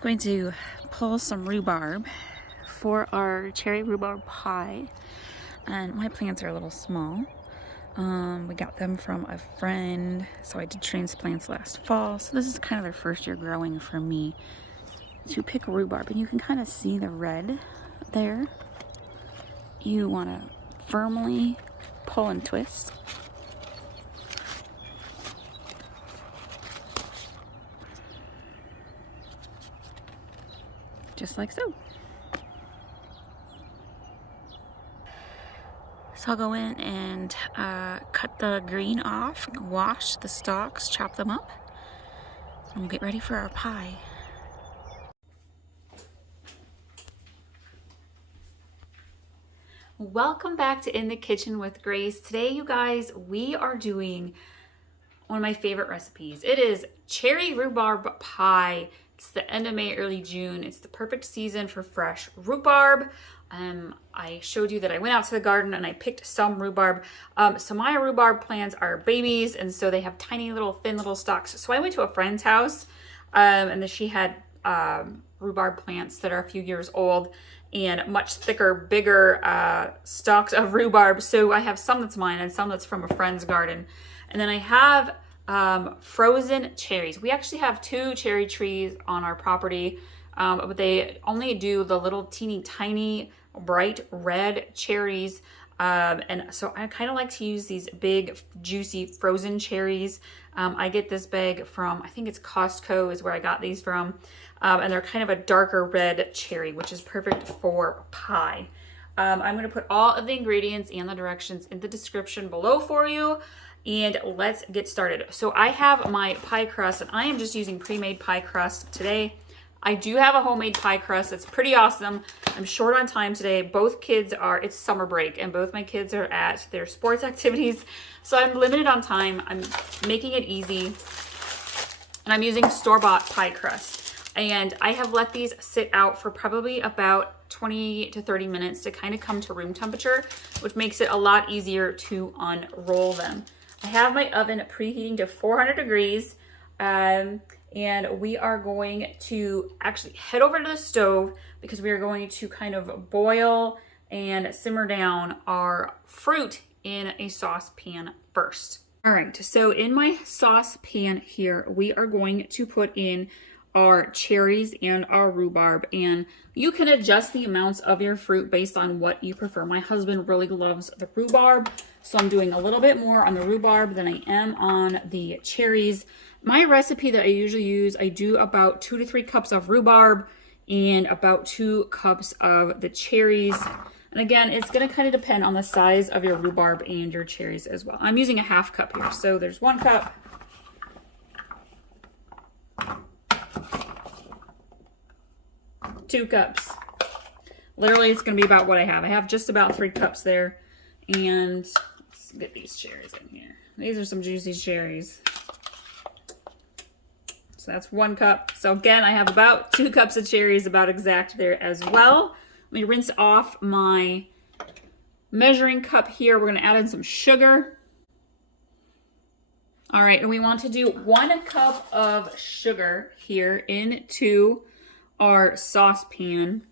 Going to pull some rhubarb for our cherry rhubarb pie, and my plants are a little small. We got them from a friend, so I did transplants last fall, so this is kind of their first year growing for me to pick rhubarb. And you can kind of see the red there. You want to firmly pull and twist. Just like so. So I'll go in and cut the green off, wash the stalks, chop them up, and we'll get ready for our pie. Welcome back to In the Kitchen with Grace. Today, you guys, we are doing one of my favorite recipes. It is cherry rhubarb pie. It's the end of May, early June. It's the perfect season for fresh rhubarb. I showed you that I went out to the garden and I picked some rhubarb. So my rhubarb plants are babies, and so they have tiny little thin little stalks. So I went to a friend's house and then she had rhubarb plants that are a few years old and much thicker, bigger stalks of rhubarb. So I have some that's mine and some that's from a friend's garden. And then I have frozen cherries. We actually have 2 cherry trees on our property, but they only do the little teeny tiny bright red cherries. And so I kind of like to use these big juicy frozen cherries. I get this bag from, I think it's Costco is where I got these from. And they're kind of a darker red cherry, which is perfect for pie. I'm going to put all of the ingredients and the directions in the description below for you. And let's get started. So I have my pie crust, and I am just using pre-made pie crust today. I do have a homemade pie crust. It's pretty awesome. I'm short on time today. Both kids it's summer break, and both my kids are at their sports activities. So I'm limited on time. I'm making it easy. And I'm using store-bought pie crust. And I have let these sit out for probably about 20 to 30 minutes to kind of come to room temperature, which makes it a lot easier to unroll them. I have my oven preheating to 400 degrees, and we are going to actually head over to the stove because we are going to kind of boil and simmer down our fruit in a saucepan first. All right, so in my saucepan here, we are going to put in our cherries and our rhubarb, and you can adjust the amounts of your fruit based on what you prefer. My husband really loves the rhubarb, so I'm doing a little bit more on the rhubarb than I am on the cherries. My recipe that I usually use, I do about 2 to 3 cups of rhubarb and about 2 cups of the cherries. And again, it's going to kind of depend on the size of your rhubarb and your cherries as well. I'm using a half cup here, so there's 1 cup. 2 cups. Literally, it's going to be about what I have. I have just about 3 cups there. And let's get these cherries in here. These are some juicy cherries. So that's 1 cup. So again, I have about 2 cups of cherries, about exact there as well. Let me rinse off my measuring cup here. We're going to add in some sugar. All right, and we want to do 1 cup of sugar here into our saucepan.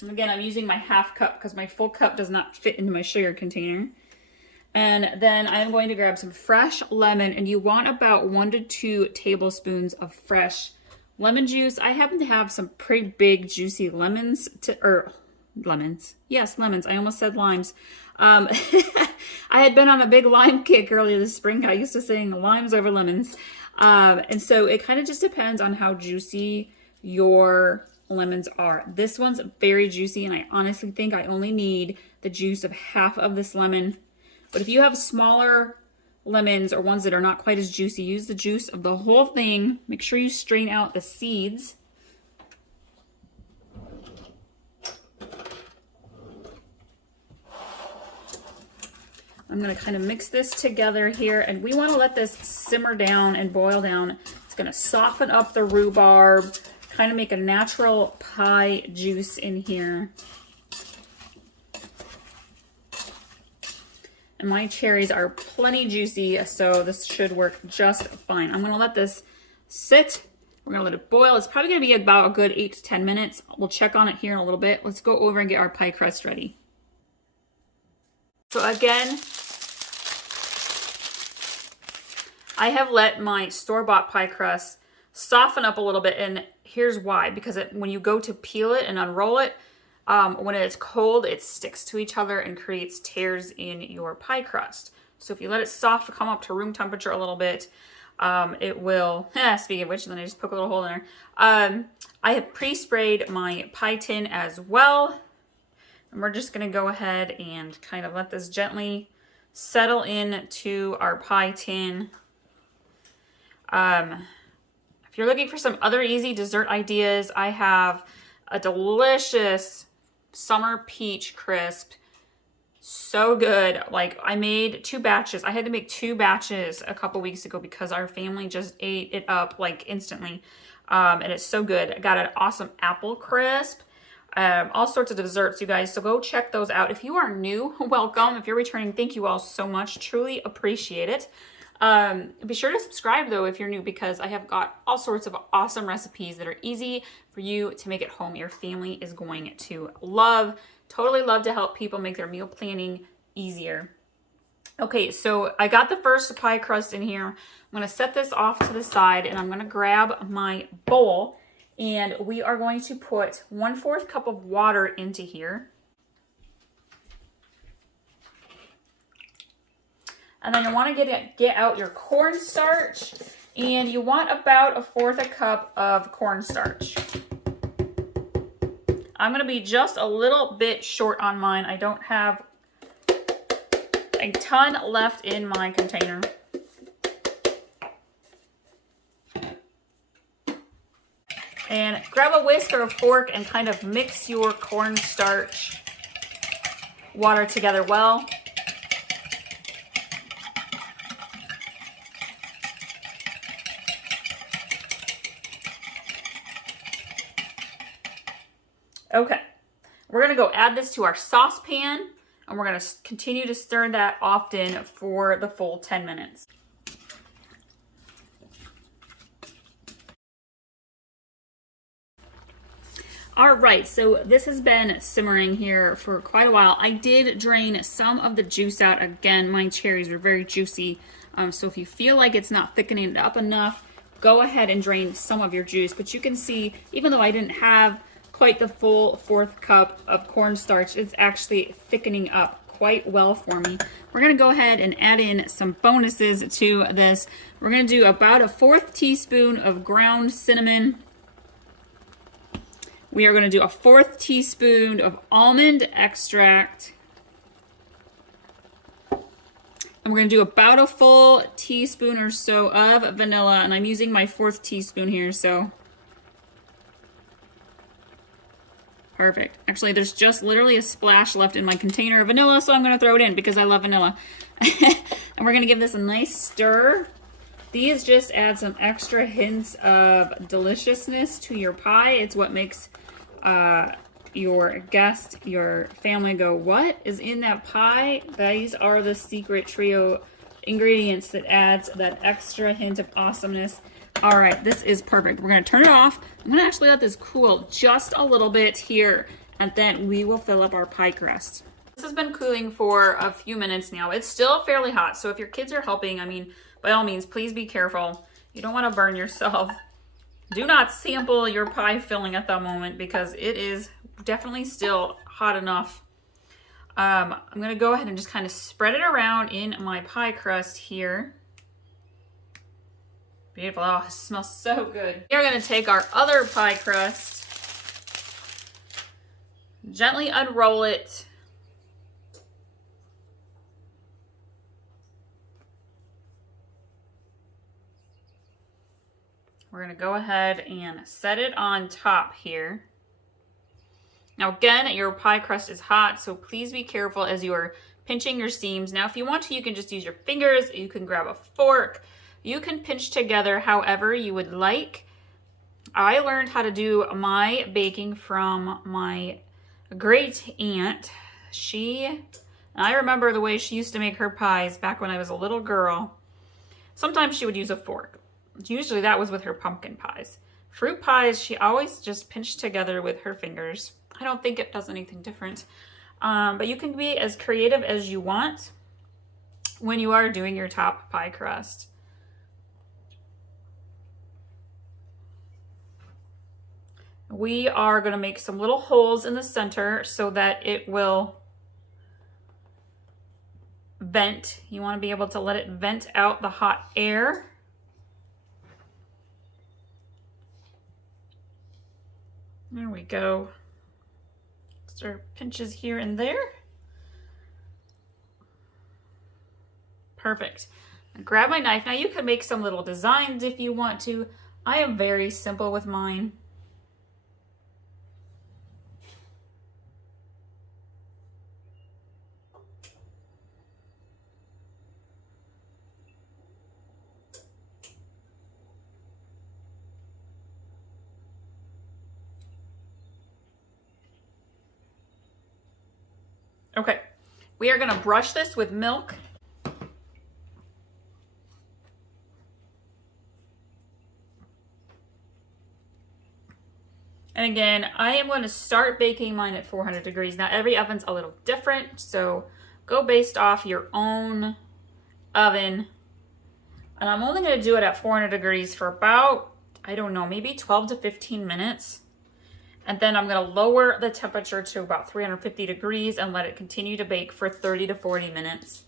And again, I'm using my half cup because my full cup does not fit into my sugar container. And then I'm going to grab some fresh lemon, and you want about 1 to 2 tablespoons of fresh lemon juice. I happen to have some pretty big juicy lemons lemons. Yes, lemons. I almost said limes. I had been on a big lime kick earlier this spring. I used to saying limes over lemons. And so it kind of just depends on how juicy your lemons are. This one's very juicy, and I honestly think I only need the juice of half of this lemon. But if you have smaller lemons or ones that are not quite as juicy, use the juice of the whole thing. Make sure you strain out the seeds. I'm going to kind of mix this together here, and we want to let this simmer down and boil down. It's going to soften up the rhubarb, kind of make a natural pie juice in here. And my cherries are plenty juicy, so this should work just fine. I'm going to let this sit We're gonna let it boil. It's probably gonna be about a good 8 to 10 minutes. We'll check on it here in a little bit. Let's go over and get our pie crust ready. So again, I have let my store-bought pie crust soften up a little bit, and here's why. Because when you go to peel it and unroll it, when it's cold, it sticks to each other and creates tears in your pie crust. So if you let it come up to room temperature a little bit, it will, speaking of which, then I just poke a little hole in there. I have pre-sprayed my pie tin as well. And we're just gonna go ahead and kind of let this gently settle in to our pie tin. If you're looking for some other easy dessert ideas, I have a delicious summer peach crisp. So good. Like, I made 2 batches. I had to make 2 batches a couple weeks ago because our family just ate it up like instantly. And it's so good. I got an awesome apple crisp. All sorts of desserts, you guys. So go check those out. If you are new, welcome. If you're returning, thank you all so much. Truly appreciate it. Be sure to subscribe though if you're new, because I have got all sorts of awesome recipes that are easy for you to make at home. Your family is going to love. Totally love to help people make their meal planning easier. Okay, so I got the first pie crust in here. I'm gonna set this off to the side, and I'm gonna grab my bowl, and we are going to put 1/4 cup of water into here. And then you want to get out your cornstarch, and you want about 1/4 cup of cornstarch. I'm going to be just a little bit short on mine. I don't have a ton left in my container. And grab a whisk or a fork and kind of mix your cornstarch water together well. Okay, we're gonna go add this to our saucepan, and we're gonna continue to stir that often for the full 10 minutes. All right, so this has been simmering here for quite a while. I did drain some of the juice out. Again, my cherries are very juicy, so if you feel like it's not thickening it up enough, go ahead and drain some of your juice. But you can see, even though I didn't have quite the full 1/4 cup of cornstarch, it's actually thickening up quite well for me. We're gonna go ahead and add in some bonuses to this. We're gonna do about 1/4 teaspoon of ground cinnamon. We are gonna do 1/4 teaspoon of almond extract. And we're gonna do about a full teaspoon or so of vanilla, and I'm using my 1/4 teaspoon here, so perfect. Actually, there's just literally a splash left in my container of vanilla, so I'm going to throw it in because I love vanilla. And we're going to give this a nice stir. These just add some extra hints of deliciousness to your pie. It's what makes your guest, your family go, what is in that pie? These are the secret trio ingredients that adds that extra hint of awesomeness. All right, this is perfect. We're gonna turn it off. I'm gonna actually let this cool just a little bit here, and then we will fill up our pie crust. This has been cooling for a few minutes now. It's still fairly hot, so if your kids are helping, I mean, by all means, please be careful. You don't wanna burn yourself. Do not sample your pie filling at that moment because it is definitely still hot enough. I'm gonna go ahead and just kind of spread it around in my pie crust here. Beautiful. Oh, it smells so good. We're gonna take our other pie crust, gently unroll it. We're gonna go ahead and set it on top here. Now again, your pie crust is hot, so please be careful as you are pinching your seams. Now if you want to, you can just use your fingers, you can grab a fork, you can pinch together however you would like. I learned how to do my baking from my great aunt. I remember the way she used to make her pies back when I was a little girl. Sometimes she would use a fork. Usually that was with her pumpkin pies. fruit pies, she always just pinched together with her fingers. I don't think it does anything different. But you can be as creative as you want when you are doing your top pie crust. We are going to make some little holes in the center so that it will vent. You want to be able to let it vent out the hot air. There we go. Sort of pinches here and there. Perfect. Grab my knife. Now you can make some little designs if you want to. I am very simple with mine. Okay, we are gonna brush this with milk. And again, I am going to start baking mine at 400 degrees. Now every oven's a little different, so go based off your own oven. And I'm only gonna do it at 400 degrees for about, I don't know, maybe 12 to 15 minutes. And then I'm gonna lower the temperature to about 350 degrees and let it continue to bake for 30 to 40 minutes.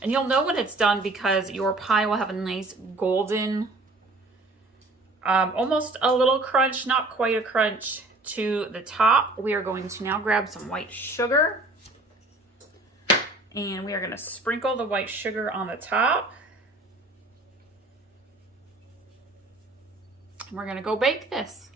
And you'll know when it's done because your pie will have a nice golden, almost a little crunch, not quite a crunch to the top. We are going to now grab some white sugar and we are gonna sprinkle the white sugar on the top. And we're gonna go bake this.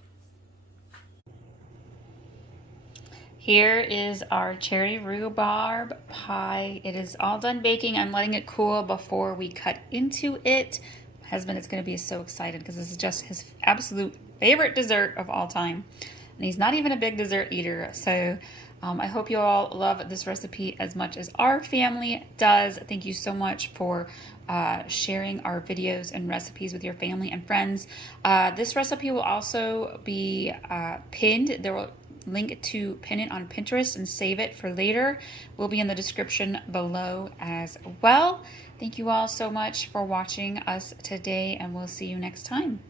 Here is our cherry rhubarb pie. It is all done baking. I'm letting it cool before we cut into it. My husband is going to be so excited because this is just his absolute favorite dessert of all time. And he's not even a big dessert eater. So I hope you all love this recipe as much as our family does. Thank you so much for sharing our videos and recipes with your family and friends. This recipe will also be pinned. There will link to pin it on Pinterest and save it for later will be in the description below as well. Thank you all so much for watching us today, and we'll see you next time.